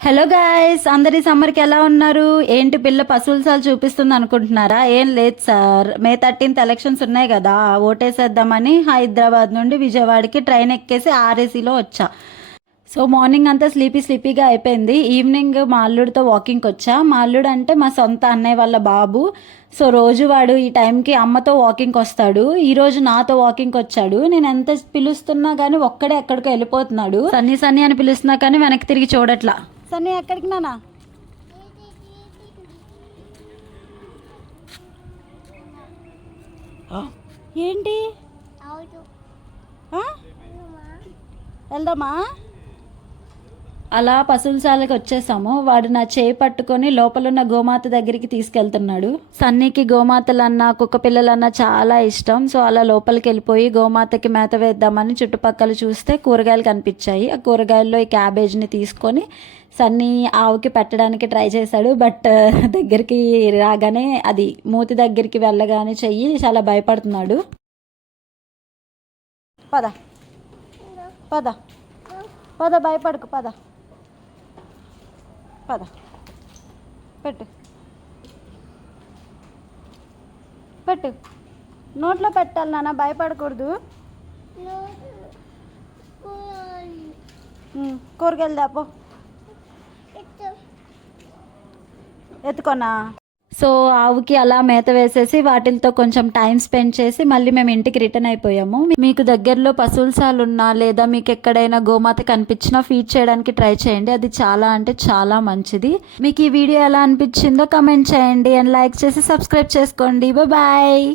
Hello guys, అందరి సమ్మర్కి ఎలా ఉన్నారు? ఏంటి పిల్ల పశువులసాలు చూపిస్తుంది అనుకుంటున్నారా? ఏం లేదు సార్, మే 13th ఎలక్షన్స్ ఉన్నాయి కదా, ఓటేసేద్దామని హైదరాబాద్ నుండి విజయవాడకి ట్రైన్ ఎక్కేసి ఆర్ఏసీలో వచ్చా. సో మార్నింగ్ అంతా స్లీపీగా అయిపోయింది. ఈవినింగ్ మా అల్లుడితో వాకింగ్కి వచ్చా. మా అల్లుడు అంటే మా సొంత అన్నయ్య వాళ్ళ బాబు. సో రోజు వాడు ఈ టైంకి అమ్మతో వాకింగ్కి వస్తాడు. ఈరోజు నాతో వాకింగ్కి వచ్చాడు. నేను ఎంత పిలుస్తున్నా కానీ ఒక్కడే ఎక్కడికో వెళ్ళిపోతున్నాడు. సన్నీ సన్నీ అని పిలుస్తున్నా కానీ వెనక్కి తిరిగి చూడట్లా. సన్నీ ఎక్కడికి నానా? ఏంటి వెళ్దామా? అలా పశువులశాలకి వచ్చేసాము. వాడు నా చేయి పట్టుకొని లోపలున్న గోమాత దగ్గరికి తీసుకెళ్తున్నాడు. సన్నీకి గోమాతలన్నా కుక్క పిల్లలన్నా చాలా ఇష్టం. సో అలా లోపలికి వెళ్ళిపోయి గోమాతకి మేత వేద్దామని చుట్టుపక్కల చూస్తే కూరగాయలు కనిపించాయి. ఆ కూరగాయల్లో ఈ క్యాబేజ్ని తీసుకొని సన్నీ ఆవుకి పెట్టడానికి ట్రై చేశాడు. బట్ దగ్గరికి రాగానే అది మూతి దగ్గరికి వెళ్ళగానే చెయ్యి చాలా భయపడుతున్నాడు. పద పద పద, భయపడకు, పద పద, పెట్టు పెట్టు, నోట్లో పెట్టాలి నాన్న, భయపడకూడదు. కూరగాయలు దాపో, ఎత్తుకోనా. సో ఆవుకి అలా మేత వేసేసి వాటితో కొంచెం టైం స్పెండ్ చేసి మళ్ళీ మేము ఇంటికి రిటర్న్ అయిపోయాము. మీకు దగ్గరలో పశువులశాల ఉన్నా లేదా మీకు ఎక్కడైనా గోమాత కనిపించినా ఫీడ్ చేయడానికి ట్రై చేయండి. అది చాలా అంటే చాలా మంచిది. మీకు ఈ వీడియో ఎలా అనిపించిందో కమెంట్ చేయండి అండ్ లైక్ చేసి సబ్స్క్రైబ్ చేసుకోండి. బాయ్.